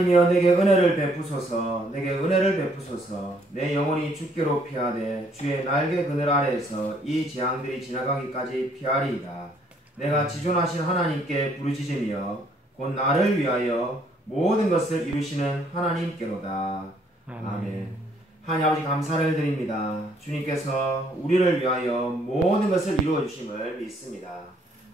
하나님이여 내게 은혜를 베푸소서. 내게 은혜를 베푸소서. 내 영혼이 주께로 피하되 주의 날개 그늘 아래에서 이 재앙들이 지나가기까지 피하리이다. 내가 지존하신 하나님께 부르짖으며 곧 나를 위하여 모든 것을 이루시는 하나님께로다. 아멘. 하나님 아버지 감사를 드립니다. 주님께서 우리를 위하여 모든 것을 이루어 주심을 믿습니다.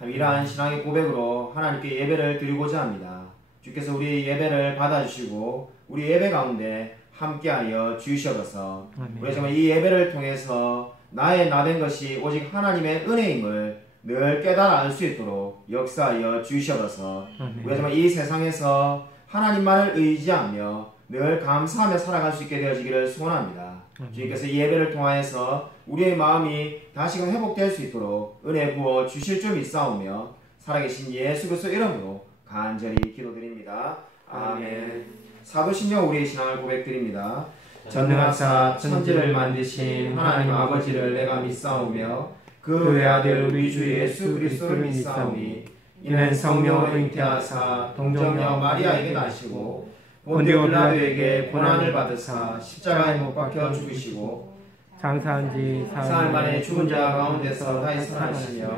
이러한 신앙의 고백으로 하나님께 예배를 드리고자 합니다. 주께서 우리 예배를 받아주시고 우리 예배 가운데 함께하여 주시옵소서. 우리 정말 이 예배를 통해서 나의 나된 것이 오직 하나님의 은혜임을 늘 깨달아 알 수 있도록 역사하여 주시옵소서. 우리 정말 이 세상에서 하나님만을 의지하며 늘 감사하며 살아갈 수 있게 되어지기를 소원합니다. 주님께서 이 예배를 통하여서 우리의 마음이 다시금 회복될 수 있도록 은혜 부어 주실 줄 믿사오며 살아계신 예수 그리스도 이름으로 간절히 기도드립니다. 아멘. 사도신경 우리의 신앙을 고백드립니다. 전능하사 천지를 만드신 하나님 아버지를 내가 믿사오며 그 외아들 우리 주 예수 그리스도를 믿사오니 이는 성령으로 잉태하사 동정녀 마리아에게 나시고 본디오 빌라도에게 고난을 받으사 십자가에 못 박혀 죽으시고 장사한 지 사흘 만에 죽은 자 가운데서 다시 살아나시며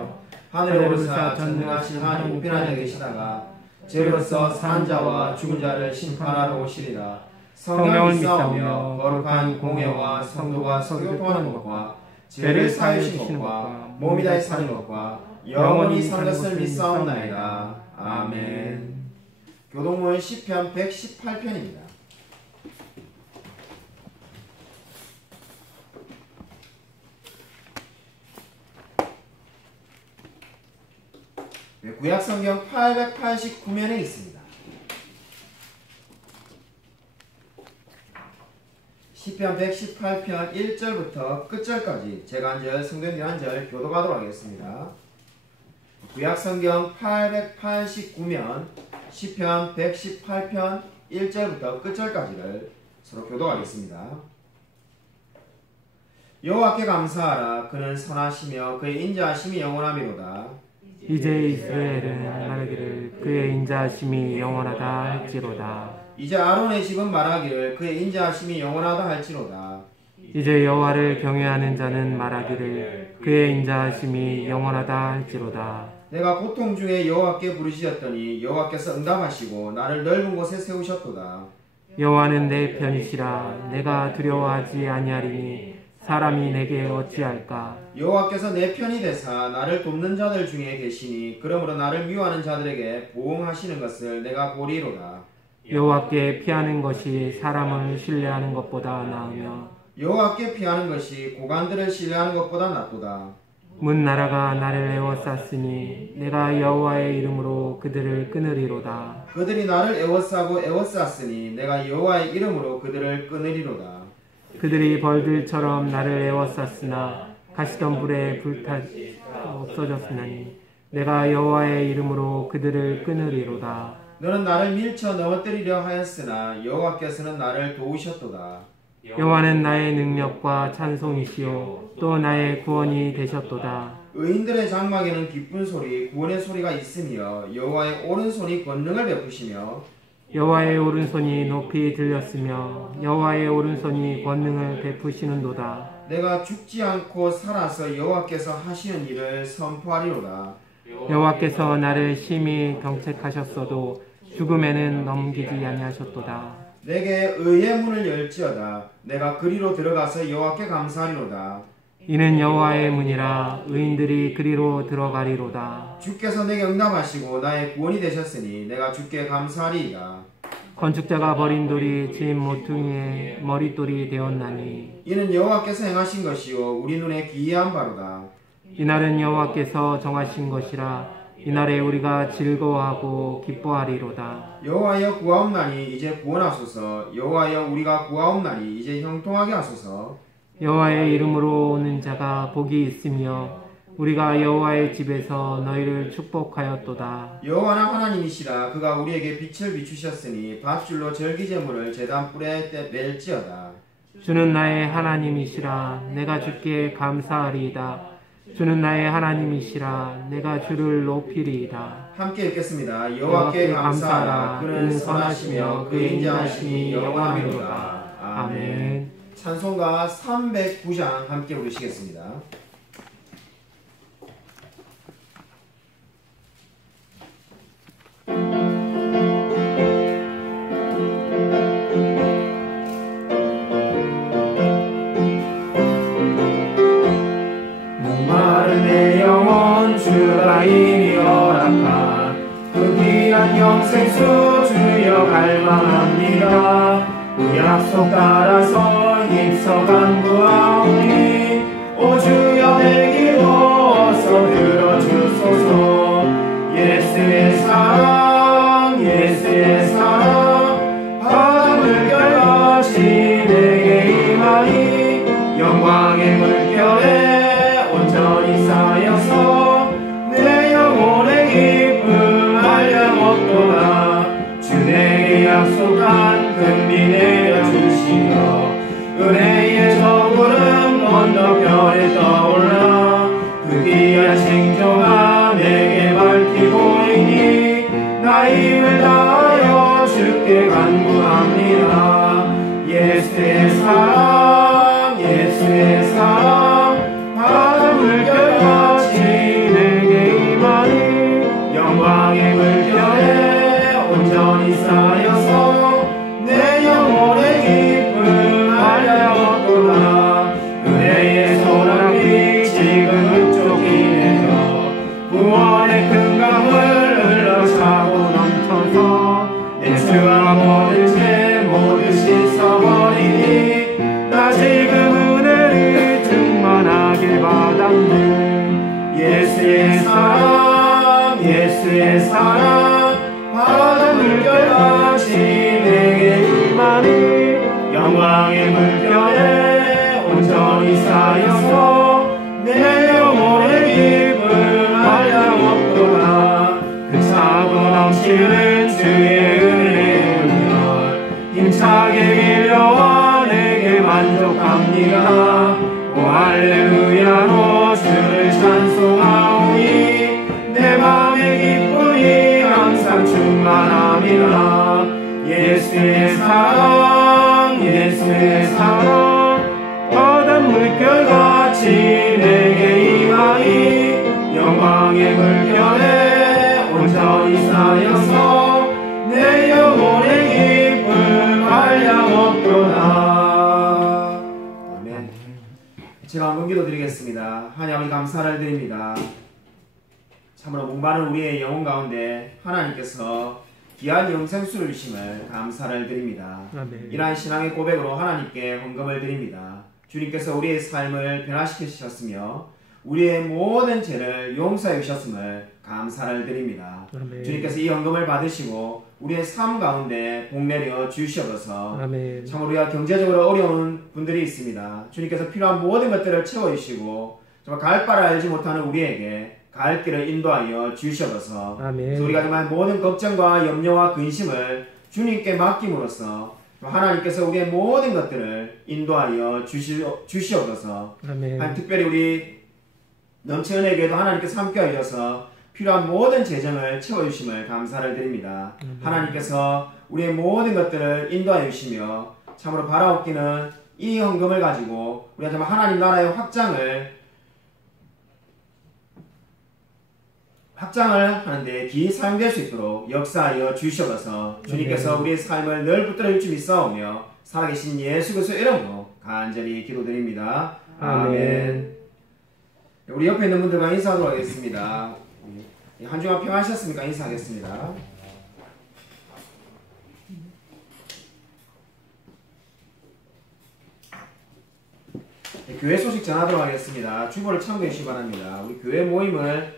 하늘에 오르사 전능하신 하나님 우편하에 계시다가 죄로서 사는 자와 죽은 자를 심판하러 오시리라. 성령을 믿사오며 거룩한 공회와 성도가 서교통하는 것과 죄를 사하시는 것과 몸이 다시 사는 것과 영원히 사는 것을 믿사옵나이다. 아멘. 교동문 시편 118편입니다. 구약성경 889면에 있습니다. 시편 118편 1절부터 끝절까지 제가 한 절, 성도님이 한 절 교독하도록 하겠습니다. 구약성경 889면 시편 118편 1절부터 끝절까지를 서로 교독하겠습니다. 여호와께 감사하라. 그는 선하시며 그의 인자하심이 영원하미로다. 이제 이스라엘은 말하기를 그의 인자하심이 영원하다 할지로다. 이제 아론의 집은 말하기를 그의 인자하심이 영원하다 할지로다. 이제 여호와를 경외하는 자는 말하기를 그의 인자하심이 영원하다 할지로다. 내가 고통 중에 여호와께 부르짖었더니 여호와께서 응답하시고 나를 넓은 곳에 세우셨도다. 여호와는 내 편이시라. 내가 두려워하지 아니하리니 사람이 내게 어찌할까. 여호와께서 내 편이 되사 나를 돕는 자들 중에 계시니 그러므로 나를 미워하는 자들에게 보응하시는 것을 내가 보리로다. 여호와께 피하는 것이 사람을 신뢰하는 것보다 나으며 여호와께 피하는 것이 고관들을 신뢰하는 것보다 낫도다. 문 나라가 나를 에워쌌으니 내가 여호와의 이름으로 그들을 끊으리로다. 그들이 나를 에워싸고 에워쌌으니 내가 여호와의 이름으로 그들을 끊으리로다. 그들이 벌들처럼 나를 에워쌌으나 가시던 불에 불타 없어졌으니 내가 여호와의 이름으로 그들을 끊으리로다. 너는 나를 밀쳐 넘어뜨리려 하였으나 여호와께서는 나를 도우셨도다. 여호와는 나의 능력과 찬송이시요 또 나의 구원이 되셨도다. 의인들의 장막에는 기쁜 소리 구원의 소리가 있으며 여호와의 오른손이 권능을 베푸시며 여호와의 오른손이 높이 들렸으며 여호와의 오른손이 권능을 베푸시는도다. 내가 죽지 않고 살아서 여호와께서 하시는 일을 선포하리로다. 여호와께서 나를 심히 경책하셨어도 죽음에는 넘기지 아니하셨도다. 내게 의의 문을 열지어다. 내가 그리로 들어가서 여호와께 감사하리로다. 이는 여호와의 문이라 의인들이 그리로 들어가리로다. 주께서 내게 응답하시고 나의 구원이 되셨으니 내가 주께 감사하리이다. 건축자가 버린 돌이 집 모퉁이의 머릿돌이 되었나니 이는 여호와께서 행하신 것이요 우리 눈에 기이한 바로다. 이날은 여호와께서 정하신 것이라 이날에 우리가 즐거워하고 기뻐하리로다. 여호와여 구하옵나니 이제 구원하소서. 여호와여 우리가 구하옵나니 이제 형통하게 하소서. 여호와의 이름으로 오는 자가 복이 있으며 우리가 여호와의 집에서 너희를 축복하였도다. 여호와는 하나님이시라. 그가 우리에게 빛을 비추셨으니 밧줄로 절기제물을 제단 뿔에 멜지어다. 주는 나의 하나님이시라. 내가 주께 감사하리이다. 주는 나의 하나님이시라. 내가 주를 높이리이다. 함께 읽겠습니다. 여호와께 감사하라. 그는 선하시며 그의 인자하심이 영원하리로다. 아멘. 찬송가 309장 함께 부르시겠습니다. 내 영혼 주가 이미 허락한 그 귀한 영생수 주여 갈망합니다. 그 약속 따라서 힘써 간구하오니 오 주여 내 기도 어서 들어주소서. 예수의 사랑 예수의 사랑 바다 물결같이 내게 임하니 영광의 물결에 온전히 쌓여서 내 영혼의 기쁨 알려먹도다. 주 내게 약속한 금비 내려주시어 은혜의 저구름 언덕별에 떠올라 그 귀한 징조가 내게 밝히고 있니 나 힘을 다하여 주께 간구합니다. 예수의 사랑 예수의 사랑 바다 물결같이 내게 임하니 영광의 물결에 온전히 쌓여서 내 영혼의 기쁨 알려먹도다. 은혜의 소나기 지금 쫓기네요. 구원의 큰 강물 흘러차고 넘쳐서 내 죄와 모든 죄 모두 씻어버리니 나 지금 은혜를 충만하게 받았네. 예수의 사랑 예수의 사랑 바다 물결같이 내게 임하니 영광의 물결에 온전히 쌓여서 내 영혼의 기쁨 알려먹도다. 그 차고 넘치는 주의 은혜의 물결 힘차게 밀려와 내게 만족합니다. 오 할렐루야로 주를 찬송하오니 내 맘의 기쁨이 항상 충만합니다. 예수의 사랑 예수의 사랑 바다 물결같이 내게 임하니 영광의 물결에 온전히 쌓여서 내 영혼의 기쁨 알려먹도다. 제가 한번 기도드리겠습니다. 하나님 아버지 감사를 드립니다. 참으로 목마른 우리의 영혼 가운데 하나님께서 귀한 영생수를 주심을 감사를 드립니다. 아멘. 이러한 신앙의 고백으로 하나님께 헌금을 드립니다. 주님께서 우리의 삶을 변화시키셨으며 우리의 모든 죄를 용서해 주셨음을 감사를 드립니다. 아멘. 주님께서 이 헌금을 받으시고 우리의 삶 가운데 복 내려 주시옵소서. 아멘. 참 우리가 경제적으로 어려운 분들이 있습니다. 주님께서 필요한 모든 것들을 채워주시고 정말 갈 바를 알지 못하는 우리에게 갈 길을 인도하여 주시옵소서. 아멘. 우리가 정말 모든 걱정과 염려와 근심을 주님께 맡김으로써 하나님께서 우리의 모든 것들을 인도하여 주시옵소서. 아멘. 특별히 우리 넘치는 은혜에게도 하나님께서 함께 하셔서 필요한 모든 재정을 채워주심을 감사를 드립니다. 하나님께서 우리의 모든 것들을 인도하여 주시며 참으로 바라옵기는 이 헌금을 가지고 우리가 정말 하나님 나라의 확장을 하는데 기이 사용될 수 있도록 역사하여 주시옵소서. 주님께서 우리의 삶을 늘 붙들어 줄 믿사오며 살아계신 예수 그리스도의 이름으로 간절히 기도드립니다. 아멘. 우리 옆에 있는 분들과 인사하도록 하겠습니다. 한 주간 평안하셨습니까? 인사하겠습니다. 교회 소식 전하도록 하겠습니다. 주보를 참고해 주시기 바랍니다. 우리 교회 모임을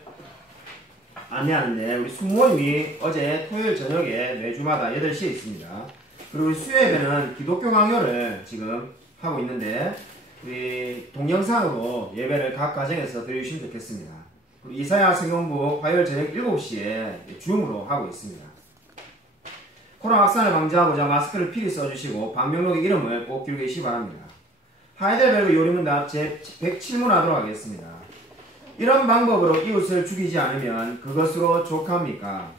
안내하는데 우리 수모임이 어제 토요일 저녁에 매주마다 8시에 있습니다. 그리고 우리 수요예배는 기독교 강요를 지금 하고 있는데 우리 동영상으로 예배를 각 가정에서 드려주시면 좋겠습니다. 우리 이사야 성경부 화요일 저녁 7시에 줌으로 하고 있습니다. 코로나 확산을 방지하고자 마스크를 필히 써주시고 방명록의 이름을 꼭 기록해 주시기 바랍니다. 하이델베르그 요리문답 제 107문 하도록 하겠습니다. 이런 방법으로 이웃을 죽이지 않으면 그것으로 족합니까?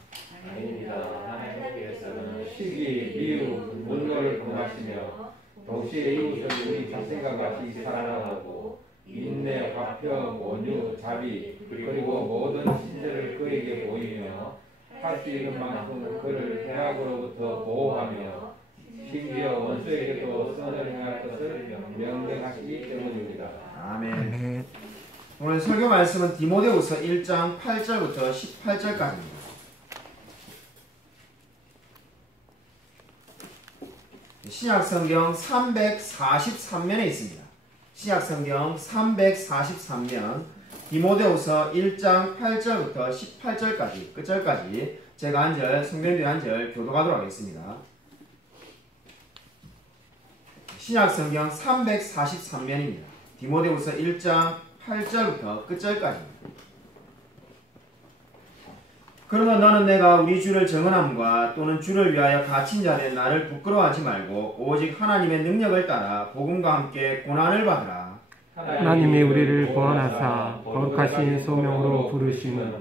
아닙니다. 하나님께서는 시기, 미움, 분노를 금하시며 동시에 이웃을 우리 자신과 같이 사랑하고 인내, 화평, 온유, 자비 그리고 모든 신들을 그에게 보이며 할 수 있는 만큼 그를 해악으로부터 보호하며 심지어 원수에게도 선을 행할 것을 명령하시기 때문입니다. 아멘. 오늘 설교 말씀은 디모데후서 1장 8절부터 18절까지입니다. 신약성경 343면에 있습니다. 신약성경 343면 디모데후서 1장 8절부터 18절까지 끝절까지 제가 한 절, 성경들이 한 절 교독하도록 하겠습니다. 신약성경 343면입니다. 디모데후서 1장 8절부터 끝절까지입니다. 그러나 너는 내가 우리 주를 정언함과 또는 주를 위하여 갇힌 자 된 나를 부끄러워하지 말고 오직 하나님의 능력을 따라 복음과 함께 고난을 받으라. 하나님이 우리를 구원하사 거룩하신 소명으로 부르심은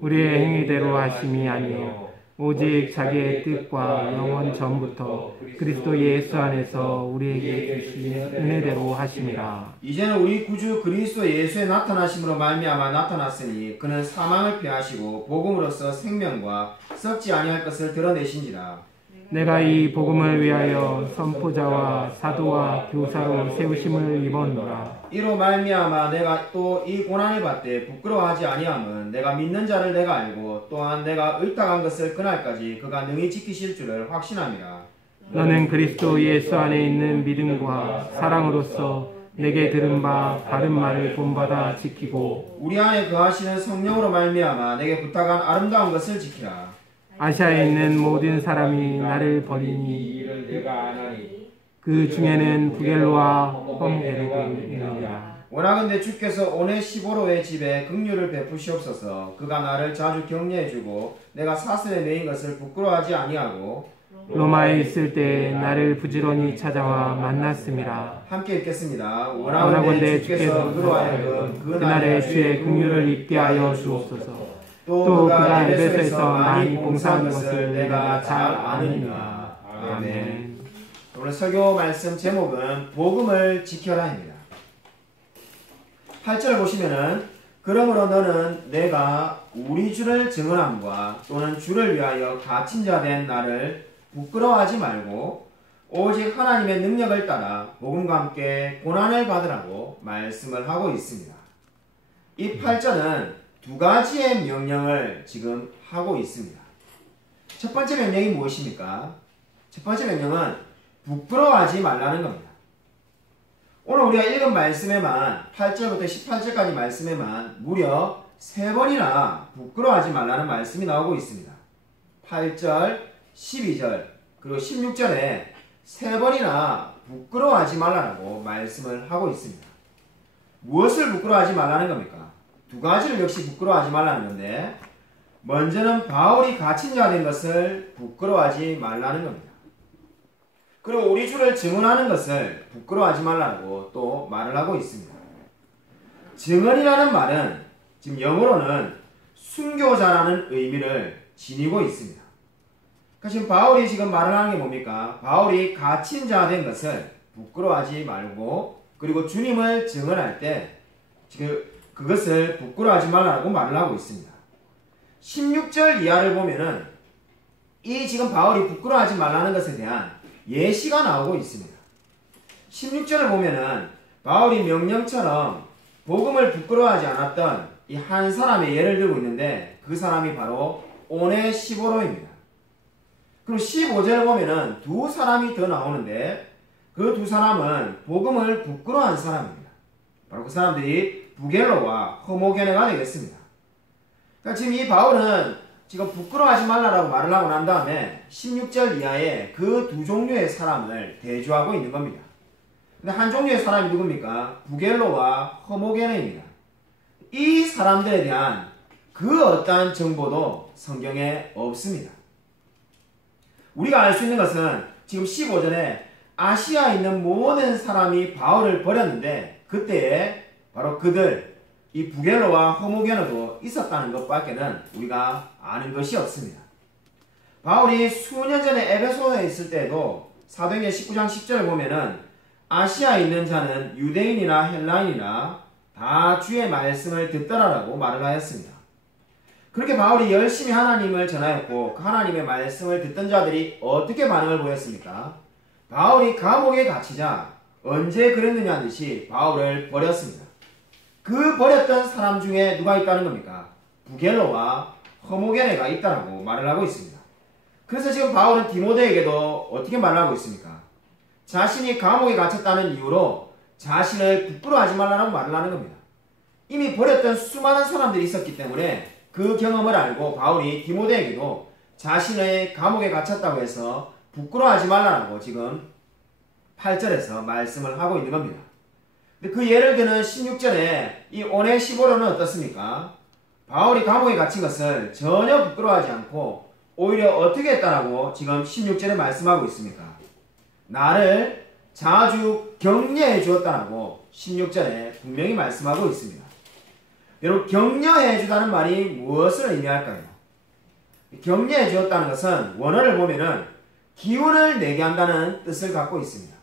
우리의 행위대로 하심이 아니요 오직 자기의 뜻과 영원 전부터 그리스도 예수 안에서 우리에게 주신 은혜대로 하심이라. 이제는 우리 구주 그리스도 예수의 나타나심으로 말미암아 나타났으니 그는 사망을 피하시고 복음으로써 생명과 썩지 아니할 것을 드러내신지라. 내가 이 복음을 위하여 선포자와 사도와 교사로 세우심을 입었노라. 이로 말미암아 내가 또 이 고난을 받되 부끄러워하지 아니함은 내가 믿는 자를 내가 알고 또한 내가 의탁한 것을 그날까지 그가 능히 지키실 줄을 확신함이라. 너는 그리스도 예수 안에 있는 믿음과 사랑으로서 내게 들은 바 바른 말을 본받아 지키고 우리 안에 거하시는 성령으로 말미암아 내게 부탁한 아름다운 것을 지키라. 아시아에 있는 모든 사람이 나를 버리니 이 일을 내가 아나니 그 중에는 부겔로와 험게르도 있느니라. 원하건대 주께서 오네시보로의 집에 긍휼을 베푸시옵소서. 그가 나를 자주 격려해주고 내가 사슬에 매인 것을 부끄러워하지 아니하고 로마에 있을 때 나를 부지런히 찾아와 만났음이라. 함께 읽겠습니다. 원하건대 주께서 그로 하여금 그날의 주의 긍휼을 입게 하여 주옵소서. 또 그가 에베소에서 많이 봉사한 것을 내가 잘 아느니라. 아멘. 오늘 설교 말씀 제목은 복음을 지켜라입니다. 8절 보시면은 그러므로 너는 내가 우리 주를 증언함과 또는 주를 위하여 갇힌 자 된 나를 부끄러워하지 말고 오직 하나님의 능력을 따라 복음과 함께 고난을 받으라고 말씀을 하고 있습니다. 이 8절은 두 가지의 명령을 지금 하고 있습니다. 첫 번째 명령이 무엇입니까? 첫 번째 명령은 부끄러워하지 말라는 겁니다. 오늘 우리가 읽은 말씀에만 8절부터 18절까지 말씀에만 무려 3번이나 부끄러워하지 말라는 말씀이 나오고 있습니다. 8절, 12절, 그리고 16절에 3번이나 부끄러워하지 말라고 말씀을 하고 있습니다. 무엇을 부끄러워하지 말라는 겁니까? 두 가지를 역시 부끄러워하지 말라는 건데 먼저는 바울이 갇힌 자 된 것을 부끄러워하지 말라는 겁니다. 그리고 우리 주를 증언하는 것을 부끄러워하지 말라고 또 말을 하고 있습니다. 증언이라는 말은 지금 영어로는 순교자라는 의미를 지니고 있습니다. 그러니까 지금 바울이 지금 말을 하는 게 뭡니까? 바울이 갇힌 자 된 것을 부끄러워하지 말고 그리고 주님을 증언할 때 지금 그것을 부끄러워하지 말라고 말을 하고 있습니다. 16절 이하를 보면은 이 지금 바울이 부끄러워하지 말라는 것에 대한 예시가 나오고 있습니다. 16절을 보면은 바울이 명령처럼 복음을 부끄러워하지 않았던 이 한 사람의 예를 들고 있는데 그 사람이 바로 오네시보로입니다. 그리고 15절을 보면은 두 사람이 더 나오는데 그 두 사람은 복음을 부끄러워한 사람입니다. 바로 그 사람들이 부겔로와 허모게네가 되겠습니다. 그러니까 지금 이 바울은 지금 부끄러워하지 말라라고 말을 하고 난 다음에 16절 이하에 그 두 종류의 사람을 대조하고 있는 겁니다. 근데 한 종류의 사람이 누굽니까? 부겔로와 허모게네입니다. 이 사람들에 대한 그 어떠한 정보도 성경에 없습니다. 우리가 알 수 있는 것은 지금 15절에 아시아에 있는 모든 사람이 바울을 버렸는데 그때에 바로 그들 이 부겔로와 허모게노도 있었다는 것밖에는 우리가 아는 것이 없습니다. 바울이 수년 전에 에베소에 있을 때도 사도행전 19장 10절을 보면은 아시아에 있는 자는 유대인이나 헬라인이나 다 주의 말씀을 듣더라라고 말을 하였습니다. 그렇게 바울이 열심히 하나님을 전하였고 그 하나님의 말씀을 듣던 자들이 어떻게 반응을 보였습니까? 바울이 감옥에 갇히자 언제 그랬느냐 듯이 바울을 버렸습니다. 그 버렸던 사람 중에 누가 있다는 겁니까? 부겔로와 허모게네가 있다라고 말을 하고 있습니다. 그래서 지금 바울은 디모데에게도 어떻게 말을 하고 있습니까? 자신이 감옥에 갇혔다는 이유로 자신을 부끄러워하지 말라고 말을 하는 겁니다. 이미 버렸던 수많은 사람들이 있었기 때문에 그 경험을 알고 바울이 디모데에게도 자신의 감옥에 갇혔다고 해서 부끄러워하지 말라고 지금 8절에서 말씀을 하고 있는 겁니다. 근데 그 예를 드는 16절에 이 오네시보로는 어떻습니까? 바울이 감옥에 갇힌 것을 전혀 부끄러워하지 않고 오히려 어떻게 했다라고 지금 16절에 말씀하고 있습니까? 나를 자주 격려해 주었다라고 16절에 분명히 말씀하고 있습니다. 여러분, 격려해 주다는 말이 무엇을 의미할까요? 격려해 주었다는 것은 원어를 보면은 기운을 내게 한다는 뜻을 갖고 있습니다.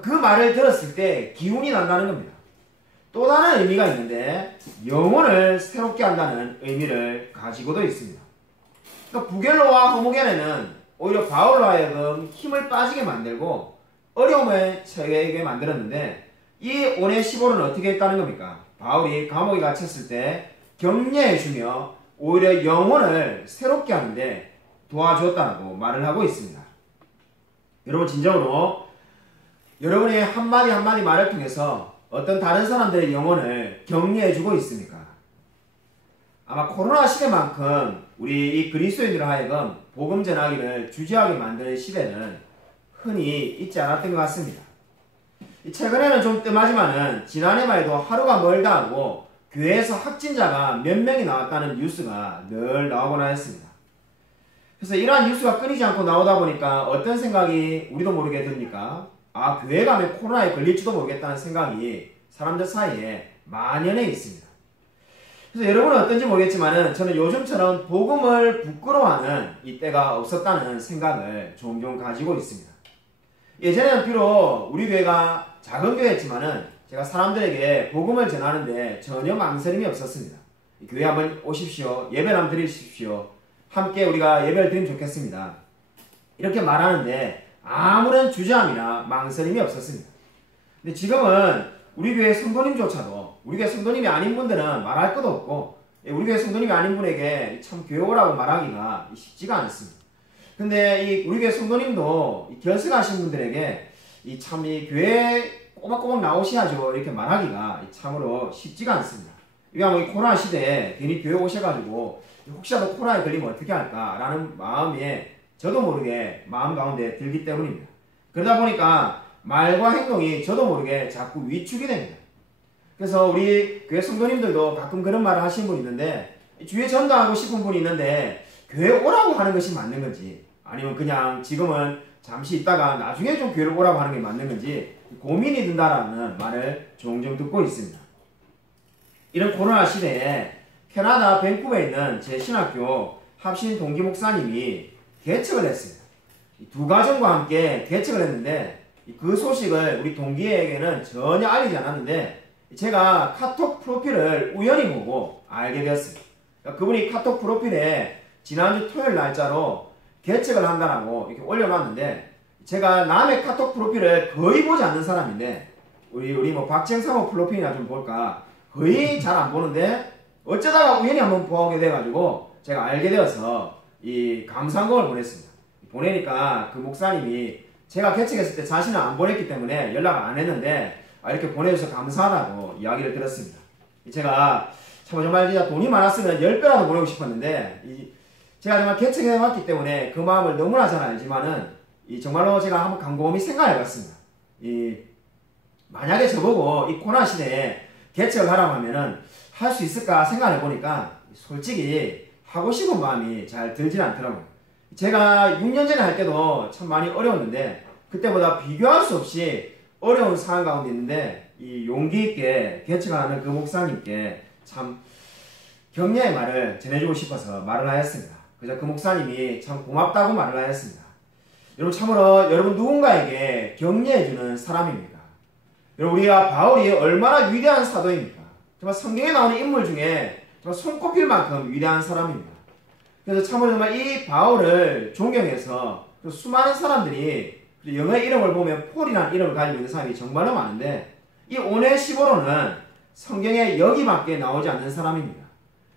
그 말을 들었을 때 기운이 난다는 겁니다. 또 다른 의미가 있는데 영혼을 새롭게 한다는 의미를 가지고도 있습니다. 그러니까 부겔로와 허모게네는 오히려 바울로 하여금 힘을 빠지게 만들고 어려움을 처하게 만들었는데 이 오네시보로는 어떻게 했다는 겁니까? 바울이 감옥에 갇혔을 때 격려해주며 오히려 영혼을 새롭게 하는데 도와줬다고 말을 하고 있습니다. 여러분, 진정으로 여러분의 한마디 한마디 말을 통해서 어떤 다른 사람들의 영혼을 격려해주고 있습니까? 아마 코로나 시대만큼 우리 이 그리스도인으로 하여금 복음 전하기를 주저하게 만드는 시대는 흔히 있지 않았던 것 같습니다. 최근에는 좀 뜸하지만은 지난해만 해도 하루가 멀다 하고 교회에서 확진자가 몇 명이 나왔다는 뉴스가 늘 나오곤 하였습니다. 그래서 이러한 뉴스가 끊이지 않고 나오다 보니까 어떤 생각이 우리도 모르게 듭니까? 아, 교회 가면 코로나에 걸릴지도 모르겠다는 생각이 사람들 사이에 만연해 있습니다. 그래서 여러분은 어떤지 모르겠지만은 저는 요즘처럼 복음을 부끄러워하는 이때가 없었다는 생각을 종종 가지고 있습니다. 예전에는 비록 우리 교회가 작은 교회였지만은 제가 사람들에게 복음을 전하는데 전혀 망설임이 없었습니다. 교회 한번 오십시오. 예배를 한번 드리십시오. 함께 우리가 예배를 드리면 좋겠습니다. 이렇게 말하는데 아무런 주저함이나 망설임이 없었습니다. 근데 지금은 우리 교회 성도님조차도 우리 교회 성도님이 아닌 분들은 말할 것도 없고 우리 교회 성도님이 아닌 분에게 참 교회 오라고 말하기가 쉽지가 않습니다. 근데 우리 교회 성도님도 결석하신 분들에게 참 이 교회 꼬박꼬박 나오셔야죠 이렇게 말하기가 참으로 쉽지가 않습니다. 왜냐하면 이 코로나 시대에 괜히 교회 오셔가지고 혹시라도 코로나에 걸리면 어떻게 할까라는 마음에 저도 모르게 마음 가운데 들기 때문입니다. 그러다 보니까 말과 행동이 저도 모르게 자꾸 위축이 됩니다. 그래서 우리 교회 성도님들도 가끔 그런 말을 하시는 분이 있는데 주에 전도하고 싶은 분이 있는데 교회 오라고 하는 것이 맞는 건지 아니면 그냥 지금은 잠시 있다가 나중에 좀 교회를 오라고 하는 게 맞는 건지 고민이 든다라는 말을 종종 듣고 있습니다. 이런 코로나 시대에 캐나다 밴쿠버에 있는 제 신학교 합신 동기 목사님이 개척을 했습니다. 두 가정과 함께 개척을 했는데 그 소식을 우리 동기에게는 전혀 알리지 않았는데 제가 카톡 프로필을 우연히 보고 알게 되었습니다. 그분이 카톡 프로필에 지난주 토요일 날짜로 개척을 한다라고 이렇게 올려놨는데 제가 남의 카톡 프로필을 거의 보지 않는 사람인데 우리 뭐 박정상호 프로필이나 좀 볼까 거의 잘 안 보는데 어쩌다가 우연히 한번 보게 돼가지고 제가 알게 되어서 이 감사한걸 보냈습니다. 보내니까 그 목사님이 제가 개척했을 때 자신은 안 보냈기 때문에 연락을 안 했는데 이렇게 보내주셔서 감사하다고 이야기를 들었습니다. 제가 정말 진짜 돈이 많았으면 10배라도 보내고 싶었는데 제가 정말 개척해왔기 때문에 그 마음을 너무나 잘 알지만은 정말로 제가 한번 곰곰이 생각해봤습니다. 만약에 저보고 이 코로나 시대에 개척을 하라고 하면은 할 수 있을까 생각해보니까 솔직히 하고 싶은 마음이 잘 들진 않더라고요. 제가 6년 전에 할 때도 참 많이 어려웠는데 그때보다 비교할 수 없이 어려운 상황 가운데 있는데 이 용기 있게 개척하는 그 목사님께 참 격려의 말을 전해주고 싶어서 말을 하였습니다. 그래서 그 목사님이 참 고맙다고 말을 하였습니다. 여러분 참으로 여러분 누군가에게 격려해주는 사람입니다. 여러분 우리가 바울이 얼마나 위대한 사도입니까? 정말 성경에 나오는 인물 중에 정말 손꼽힐 만큼 위대한 사람입니다. 그래서 참으로 정말 이 바울을 존경해서 수많은 사람들이 영어의 이름을 보면 폴이라는 이름을 가지고 있는 사람이 정말로 많은데 이 오네시보로는 성경에 여기밖에 나오지 않는 사람입니다.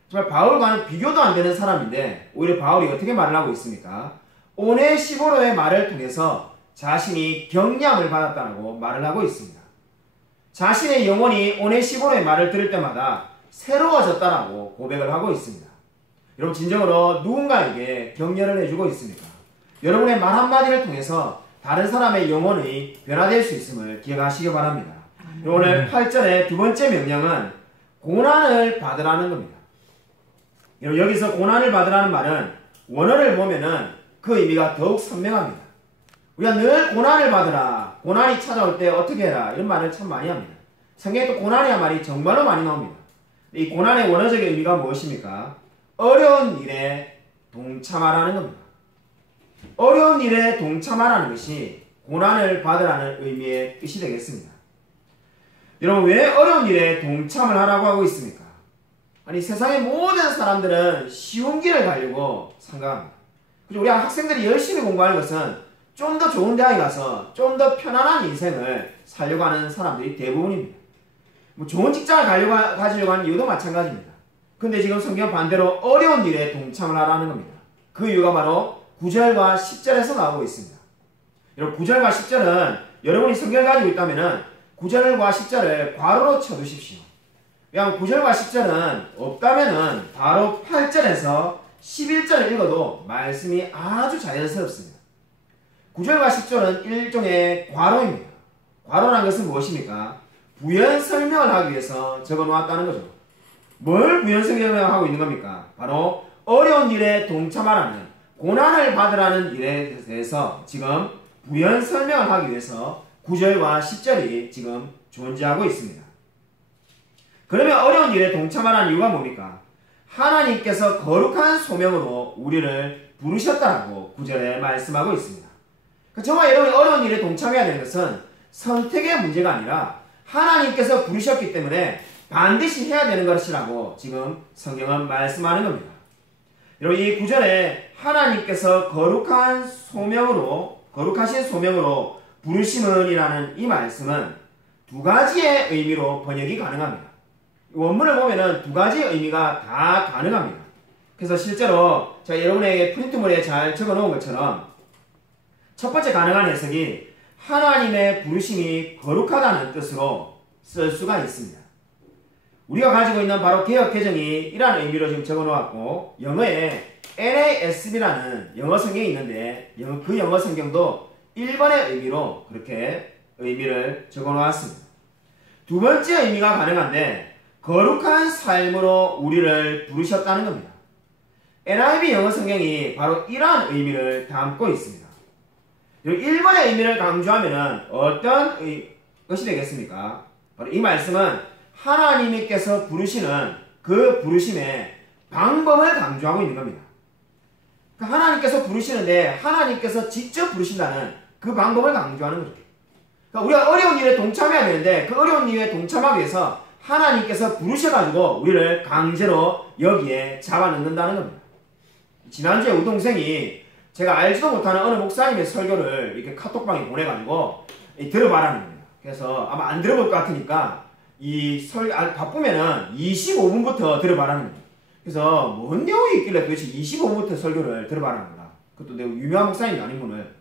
정말 바울과는 비교도 안 되는 사람인데 오히려 바울이 어떻게 말을 하고 있습니까? 오네시보로의 말을 통해서 자신이 격려함을 받았다고 말을 하고 있습니다. 자신의 영혼이 오네시보로의 말을 들을 때마다 새로워졌다라고 고백을 하고 있습니다. 여러분 진정으로 누군가에게 격려를 해주고 있습니까? 여러분의 말 한마디를 통해서 다른 사람의 영혼이 변화될 수 있음을 기억하시기 바랍니다. 오늘 8절의 두 번째 명령은 고난을 받으라는 겁니다. 여기서 고난을 받으라는 말은 원어를 보면은 그 의미가 더욱 선명합니다. 우리가 늘 고난을 받으라, 고난이 찾아올 때 어떻게 해라 이런 말을 참 많이 합니다. 성경에 또 고난이란 말이 정말로 많이 나옵니다. 이 고난의 원어적인 의미가 무엇입니까? 어려운 일에 동참하라는 겁니다. 어려운 일에 동참하라는 것이 고난을 받으라는 의미의 뜻이 되겠습니다. 여러분 왜 어려운 일에 동참을 하라고 하고 있습니까? 아니 세상의 모든 사람들은 쉬운 길을 가려고 생각합니다. 그리고 우리 학생들이 열심히 공부하는 것은 좀 더 좋은 대학에 가서 좀 더 편안한 인생을 살려고 하는 사람들이 대부분입니다. 뭐 좋은 직장을 가지려고 하는 이유도 마찬가지입니다. 근데 지금 성경 반대로 어려운 일에 동참을 하라는 겁니다. 그 이유가 바로 9절과 10절에서 나오고 있습니다. 여러분 9절과 10절은 여러분이 성경을 가지고 있다면 9절과 10절을 괄호로 쳐두십시오. 왜냐하면 9절과 10절은 없다면 바로 8절에서 11절을 읽어도 말씀이 아주 자연스럽습니다. 9절과 10절은 일종의 괄호입니다. 괄호라는 것은 무엇입니까? 부연 설명을 하기 위해서 적어 놓았다는 거죠. 뭘 부연 설명을 하고 있는 겁니까? 바로 어려운 일에 동참하라는 고난을 받으라는 일에 대해서 지금 부연 설명을 하기 위해서 9절과 10절이 지금 존재하고 있습니다. 그러면 어려운 일에 동참하라는 이유가 뭡니까? 하나님께서 거룩한 소명으로 우리를 부르셨다라고 9절에 말씀하고 있습니다. 정말 여러분이 어려운 일에 동참해야 되는 것은 선택의 문제가 아니라 하나님께서 부르셨기 때문에 반드시 해야 되는 것이라고 지금 성경은 말씀하는 겁니다. 여러분 이 9절에 하나님께서 거룩하신 소명으로 부르심은이라는 이 말씀은 두 가지의 의미로 번역이 가능합니다. 원문을 보면은 두 가지의 의미가 다 가능합니다. 그래서 실제로 제가 여러분에게 프린트물에 잘 적어 놓은 것처럼 첫 번째 가능한 해석이 하나님의 부르심이 거룩하다는 뜻으로 쓸 수가 있습니다. 우리가 가지고 있는 바로 개역 개정이 이러한 의미로 지금 적어 놓았고 영어에 NASB라는 영어 성경이 있는데 그 영어 성경도 1번의 의미로 그렇게 의미를 적어 놓았습니다. 두 번째 의미가 가능한데 거룩한 삶으로 우리를 부르셨다는 겁니다. NIV 영어 성경이 바로 이러한 의미를 담고 있습니다. 1번의 의미를 강조하면 어떤 것이 되겠습니까? 바로 이 말씀은 하나님께서 부르시는 그 부르심의 방법을 강조하고 있는 겁니다. 하나님께서 부르시는데 하나님께서 직접 부르신다는 그 방법을 강조하는 거죠. 그러니까 우리가 어려운 일에 동참해야 되는데 그 어려운 일에 동참하기 위해서 하나님께서 부르셔가지고 우리를 강제로 여기에 잡아넣는다는 겁니다. 지난주에 우리 동생이 제가 알지도 못하는 어느 목사님의 설교를 이렇게 카톡방에 보내가지고 들어봐라는 겁니다. 그래서 아마 안 들어볼 것 같으니까 바쁘면은 25분부터 들어봐라는 겁니다. 그래서 뭔 내용이 있길래 도대체 25분부터 설교를 들어봐라는 거야. 그것도 내가 유명한 목사님이 아닌 분을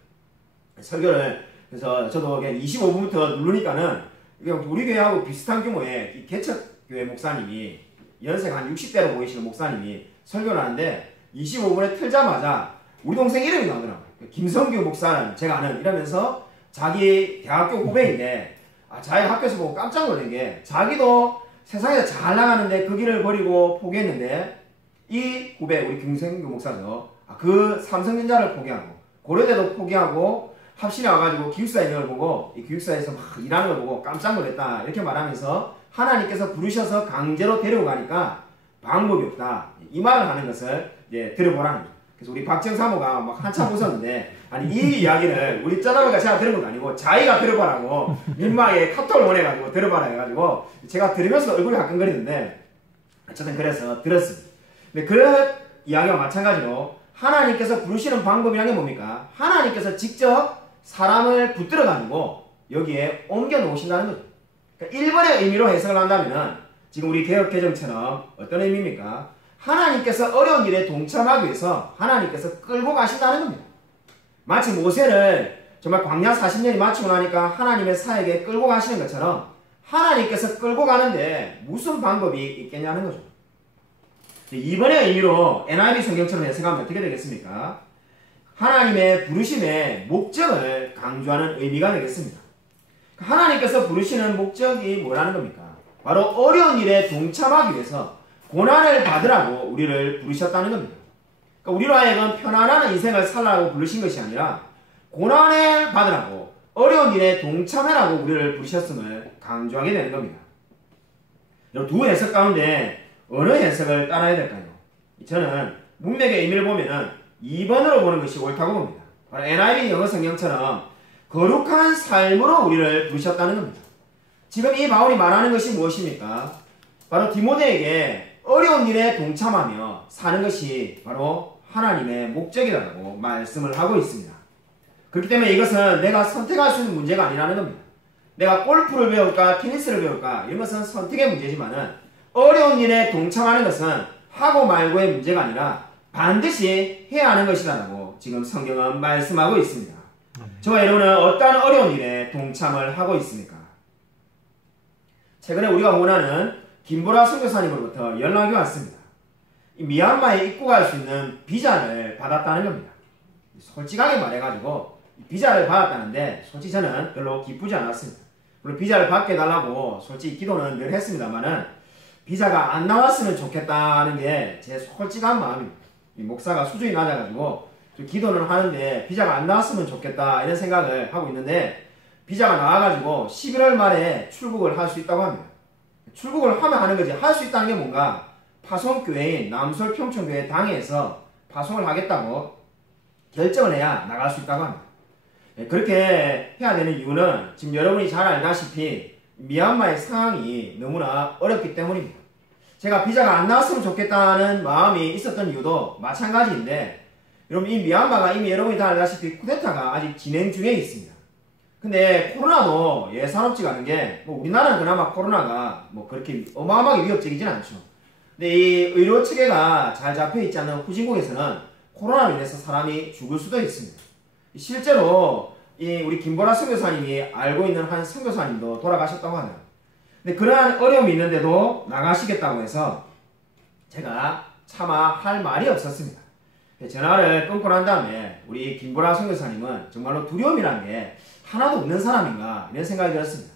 설교를 그래서 저도 그냥 25분부터 누르니까는 우리 교회하고 비슷한 규모의 이 개척교회 목사님이 연세가 한 60대로 보이시는 목사님이 설교를 하는데 25분에 틀자마자 우리 동생 이름이 나오더라고요. 김성규 목사는 제가 아는 이러면서 자기 대학교 후배인데 자기 학교에서 보고 깜짝 놀란 게 자기도 세상에서 잘 나가는데 그 길을 버리고 포기했는데 이 후배 우리 김성규 목사죠. 그 삼성전자를 포기하고 고려대도 포기하고 합신에 와가지고 기숙사에 있는 걸 보고 이 기숙사에서 막 일하는 걸 보고 깜짝 놀랐다 이렇게 말하면서 하나님께서 부르셔서 강제로 데리고 가니까 방법이 없다 이 말을 하는 것을 이제 들어보라는 거예요. 그래서 우리 박정 사모가 막 한참 웃었는데 아니 이 이야기를 우리 짜다보니까 제가 들은 건 아니고 자기가 들어보라고 민망하게 카톡을 보내가지고 들어봐라 해가지고 제가 들으면서 얼굴이 화끈거리는데 어쨌든 그래서 들었습니다. 근데 그 이야기와 마찬가지로 하나님께서 부르시는 방법이라는 게 뭡니까? 하나님께서 직접 사람을 붙들어가지고 여기에 옮겨 놓으신다는 거죠. 그러니까 1번의 의미로 해석을 한다면 지금 우리 개혁개정처럼 어떤 의미입니까? 하나님께서 어려운 일에 동참하기 위해서 하나님께서 끌고 가신다는 겁니다. 마치 모세를 정말 광야 40년이 마치고 나니까 하나님의 사역에 끌고 가시는 것처럼 하나님께서 끌고 가는데 무슨 방법이 있겠냐는 거죠. 2번의 의미로 NIV 성경처럼 해석하면 어떻게 되겠습니까? 하나님의 부르심의 목적을 강조하는 의미가 되겠습니다. 하나님께서 부르시는 목적이 뭐라는 겁니까? 바로 어려운 일에 동참하기 위해서 고난을 받으라고 우리를 부르셨다는 겁니다. 그러니까 우리로 하여금 편안한 인생을 살라고 부르신 것이 아니라 고난을 받으라고 어려운 일에 동참하라고 우리를 부르셨음을 강조하게 되는 겁니다. 두 해석 가운데 어느 해석을 따라야 될까요? 저는 문맥의 의미를 보면은 2번으로 보는 것이 옳다고 봅니다. 바로 NIV 영어 성경처럼 거룩한 삶으로 우리를 부르셨다는 겁니다. 지금 이 바울이 말하는 것이 무엇입니까? 바로 디모데에게 어려운 일에 동참하며 사는 것이 바로 하나님의 목적이라고 말씀을 하고 있습니다. 그렇기 때문에 이것은 내가 선택할 수 있는 문제가 아니라는 겁니다. 내가 골프를 배울까 테니스를 배울까 이런 것은 선택의 문제지만은 어려운 일에 동참하는 것은 하고 말고의 문제가 아니라 반드시 해야 하는 것이라고 지금 성경은 말씀하고 있습니다. 저와 여러분은 어떠한 어려운 일에 동참을 하고 있습니까? 최근에 우리가 원하는 김보라 선교사님으로부터 연락이 왔습니다. 이 미얀마에 입국할 수 있는 비자를 받았다는 겁니다. 솔직하게 말해가지고 비자를 받았다는데 솔직히 저는 별로 기쁘지 않았습니다. 물론 비자를 받게 해달라고 솔직히 기도는 늘 했습니다만은 비자가 안 나왔으면 좋겠다는 게 제 솔직한 마음입니다. 이 목사가 수준이 낮아가지고 기도는 하는데 비자가 안 나왔으면 좋겠다 이런 생각을 하고 있는데 비자가 나와가지고 11월 말에 출국을 할 수 있다고 합니다. 출국을 하면 하는 거지 할 수 있다는 게 뭔가 파송교회인 남솔평촌교회 당회에서 파송을 하겠다고 결정을 해야 나갈 수 있다고 합니다. 그렇게 해야 되는 이유는 지금 여러분이 잘 알다시피 미얀마의 상황이 너무나 어렵기 때문입니다. 제가 비자가 안 나왔으면 좋겠다는 마음이 있었던 이유도 마찬가지인데 여러분 이 미얀마가 이미 여러분이 다 알다시피 쿠데타가 아직 진행 중에 있습니다. 근데 코로나도 예사롭지가 않은 게 뭐 우리나라는 그나마 코로나가 뭐 그렇게 어마어마하게 위협적이진 않죠. 근데 이 의료 체계가 잘 잡혀 있지 않은 후진국에서는 코로나로 인해서 사람이 죽을 수도 있습니다. 실제로 이 우리 김보라 선교사님이 알고 있는 한 선교사님도 돌아가셨다고 하네요. 근데 그러한 어려움이 있는데도 나가시겠다고 해서 제가 차마 할 말이 없었습니다. 전화를 끊고 난 다음에 우리 김보라 선교사님은 정말로 두려움이란 게 하나도 없는 사람인가 이런 생각이 들었습니다.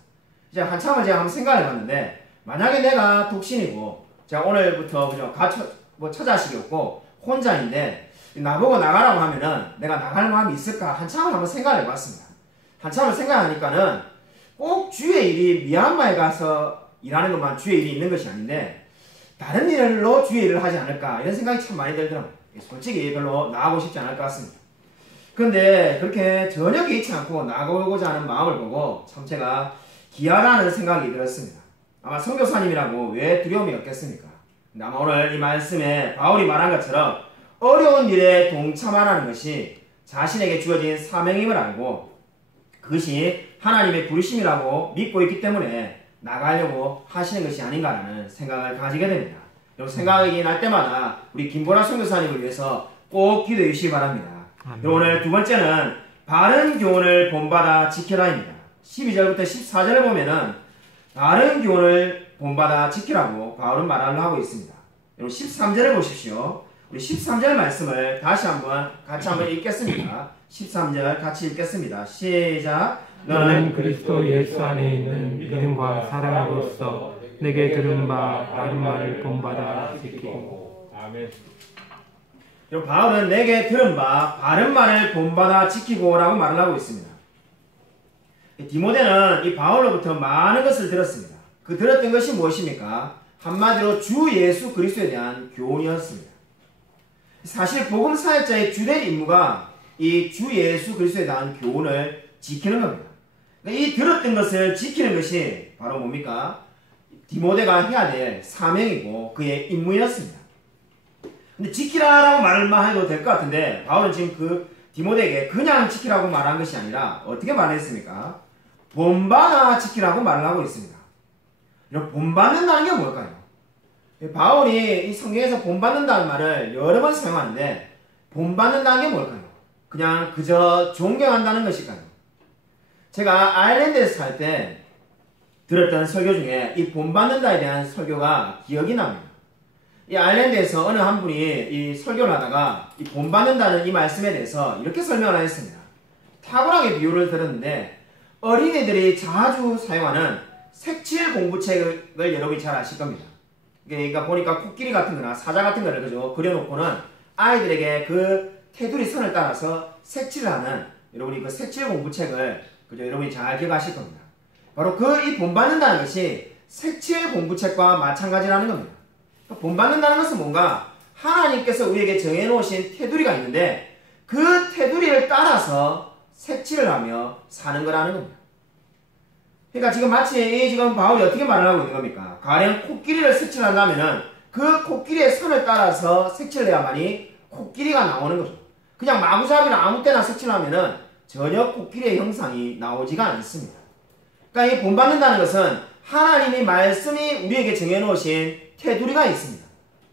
이제 한참을 제가 한번 생각해 봤는데 만약에 내가 독신이고 제가 오늘부터 그죠 처자식이 없고 혼자인데 나보고 나가라고 하면은 내가 나갈 마음이 있을까 한참을 한번 생각해 봤습니다. 한참을 생각하니까는 꼭 주의 일이 미얀마에 가서 일하는 것만 주의 일이 있는 것이 아닌데 다른 일로 주의 일을 하지 않을까 이런 생각이 참 많이 들더라고요. 솔직히 별로 나가고 싶지 않을 것 같습니다. 그런데 그렇게 전혀 개의치 않고 나가고자 하는 마음을 보고 참 제가 기하다는 생각이 들었습니다. 아마 선교사님이라고 왜 두려움이 없겠습니까? 근데 아마 오늘 이 말씀에 바울이 말한 것처럼 어려운 일에 동참하라는 것이 자신에게 주어진 사명임을 알고 그것이 하나님의 부르심이라고 믿고 있기 때문에 나가려고 하시는 것이 아닌가라는 생각을 가지게 됩니다. 여러분 생각이 날 때마다 우리 김보라 선교사님을 위해서 꼭 기도해 주시기 바랍니다. 오늘 두 번째는 바른 교훈을 본받아 지켜라입니다. 12절부터 14절을 보면은 바른 교훈을 본받아 지키라고 바울은 말을 하고 있습니다. 여러분 13절을 보십시오. 우리 13절 말씀을 다시 같이 한번 읽겠습니다. 13절 같이 읽겠습니다. 시작. 너는 그리스도 예수 안에 있는 믿음과 사랑으로서 내게 들은 바 바른 말을 본받아 지키고. 아멘. 바울은 내게 들은 바 바른 말을 본받아 지키고 라고 말을 하고 있습니다. 디모데는 이 바울로부터 많은 것을 들었습니다. 그 들었던 것이 무엇입니까? 한마디로 주 예수 그리스도에 대한 교훈이었습니다. 사실 복음 사역자의 주된 임무가 이 주 예수 그리스도에 대한 교훈을 지키는 겁니다. 이 들었던 것을 지키는 것이 바로 뭡니까? 디모데가 해야 될 사명이고 그의 임무였습니다. 근데 지키라라고 말만 해도 될 것 같은데 바울은 지금 그 디모데에게 그냥 지키라고 말한 것이 아니라 어떻게 말했습니까? 본받아 지키라고 말을 하고 있습니다. 본받는다는 게 뭘까요? 바울이 이 성경에서 본받는다는 말을 여러 번 사용하는데 본받는다는 게 뭘까요? 그냥 그저 존경한다는 것일까요? 제가 아일랜드에서 살 때 들었던 설교 중에 이 본받는다에 대한 설교가 기억이 납니다. 이 아일랜드에서 어느 한 분이 이 설교를 하다가 이 본받는다는 이 말씀에 대해서 이렇게 설명을 했습니다. 탁월하게 비유를 들었는데 어린이들이 자주 사용하는 색칠 공부책을 여러분이 잘 아실 겁니다. 그러니까 보니까 코끼리 같은 거나 사자 같은 거를 그죠 그려놓고는 아이들에게 그 테두리 선을 따라서 색칠을 하는 여러분이 그 색칠 공부책을 그죠 여러분이 잘 기억하실 겁니다. 바로 그 이 본받는다는 것이 색칠 공부책과 마찬가지라는 겁니다. 본받는다는 것은 뭔가 하나님께서 우리에게 정해놓으신 테두리가 있는데 그 테두리를 따라서 색칠을 하며 사는 거라는 겁니다. 그러니까 지금 마치 지금 바울이 어떻게 말을 하고 있는 겁니까? 가령 코끼리를 색칠한다면은 그 코끼리의 선을 따라서 색칠을 해야만이 코끼리가 나오는 거죠. 그냥 마구잡이로 아무 때나 색칠하면은 전혀 코끼리의 형상이 나오지가 않습니다. 그러니까 이 본받는다는 것은 하나님이 말씀이 우리에게 정해놓으신 테두리가 있습니다.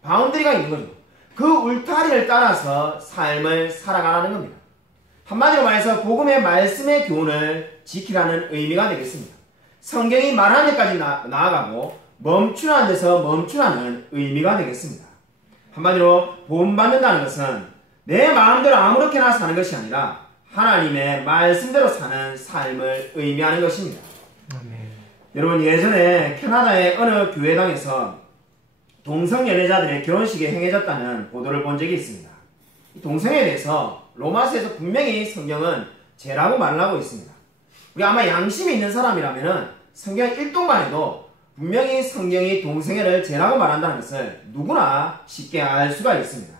바운드리가 있는 거죠. 그 울타리를 따라서 삶을 살아가라는 겁니다. 한마디로 말해서 복음의 말씀의 교훈을 지키라는 의미가 되겠습니다. 성경이 말하는 데까지 나아가고 멈추라는 데서 멈추라는 의미가 되겠습니다. 한마디로 본받는다는 것은 내 마음대로 아무렇게나 사는 것이 아니라 하나님의 말씀대로 사는 삶을 의미하는 것입니다. 아멘. 여러분 예전에 캐나다의 어느 교회당에서 동성연애자들의 결혼식이 행해졌다는 보도를 본 적이 있습니다. 이 동성애에 대해서 로마서에서 분명히 성경은 죄라고 말을 하고 있습니다. 우리 아마 양심이 있는 사람이라면은 성경 1동만 해도 분명히 성경이 동성애를 죄라고 말한다는 것을 누구나 쉽게 알 수가 있습니다.